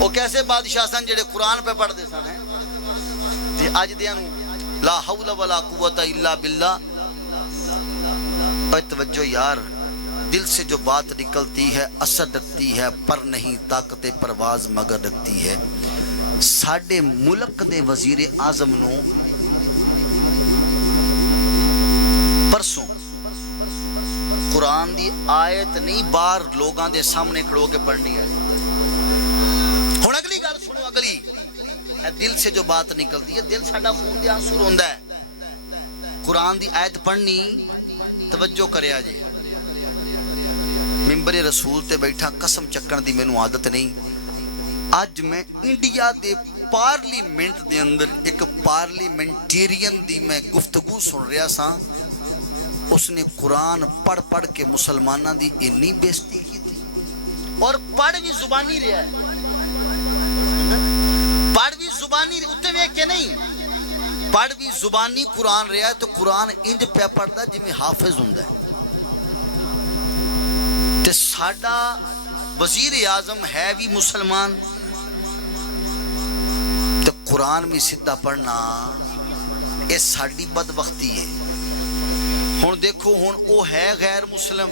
وہ کیسے بادشاہ سن جڑے قرآن پہ پڑھتے سن ہیں تے اج دیاں نو لا حول ولا قوت الا باللہ. اور توجہ یار، دل سے جو بات نکلتی ہے اثر رکھتی ہے، پر نہیں طاقت پرواز مگر رکھتی ہے. ساڈے ملک دے وزیر اعظم نو پرسوں قرآن دی آیت نہیں باہر لوگاں دے سامنے کھڑو کے پڑھنی ہے. ہن اگلی گل سنو، اگلی دل سے جو بات نکلتی ہے، دل ساڈا خون دے آنسو روندا ہے. قرآن دی آیت پڑھنی، توجہ کریا جی. ممبر رسول تے بیٹھا قسم چکن دی مینوں عادت نہیں. اج میں انڈیا دے پارلیمنٹ دے اندر ایک پارلیمنٹیرین دی میں گفتگو سن رہا سا. اس نے قرآن پڑھ پڑھ کے مسلمانوں دی اتنی بےزتی کی تھی، اور پڑھ بھی زبانی رہا ہے، پڑھ بھی زبانی اتنے ویکھ کے نہیں، پڑھ بھی زبانی قرآن رہا ہے. تو قرآن انج پہ پڑھتا جی میں حافظ ہوں. تے ساڈا وزیر اعظم ہے بھی مسلمان، تے قرآن بھی سیدھا پڑھنا یہ ساڈی بدبختی ہے. ہن دیکھو، ہن او ہے غیر مسلم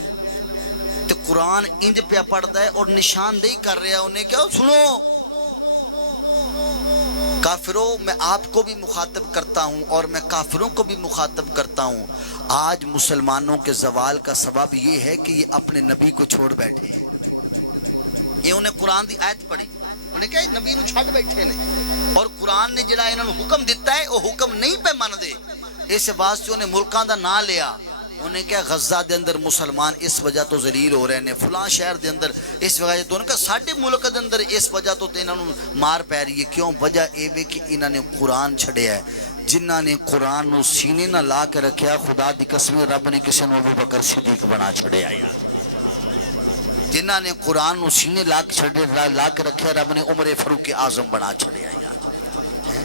تے قرآن انج پہ پڑھتا ہے اور نشاندہی کر رہا ہے. انہیں کیا سنو کافروں، میں آپ کو بھی مخاطب کرتا ہوں اور میں کافروں کو بھی مخاطب کرتا ہوں. آج مسلمانوں کے زوال کا سبب یہ ہے کہ یہ اپنے نبی کو چھوڑ بیٹھے. یہ انہیں قرآن دی آیت پڑھی، انہیں کہا نبی نو چھڑ بیٹھے نے، اور قرآن نے جڑا انہوں نے حکم دیتا ہے وہ حکم نہیں پہ من دے. اس واسطے انہیں ملکاں دا نام لیا. انہیں کہا غزہ دے اندر مسلمان اس وجہ تو ذلیل ہو رہے ہیں، فلاں شہر دے اندر اس وجہ تو انہوں نے کہا ساڈے ملک دے اندر اس وجہ تو انہوں نے مار پی رہی ہے. کیوں؟ وجہ اے وے کہ انہوں نے قرآن چھڑیا ہے. جنہاں نے قرآن نو سینے نہ لا کے رکھیا، خدا دی قسم رب نے کسی نے ابو بکر صدیق بنا چھڑیا. جنہاں نے قرآن نو سینے لا کے رکھیا، رب نے عمر فاروق اعظم بنا چھڑیا.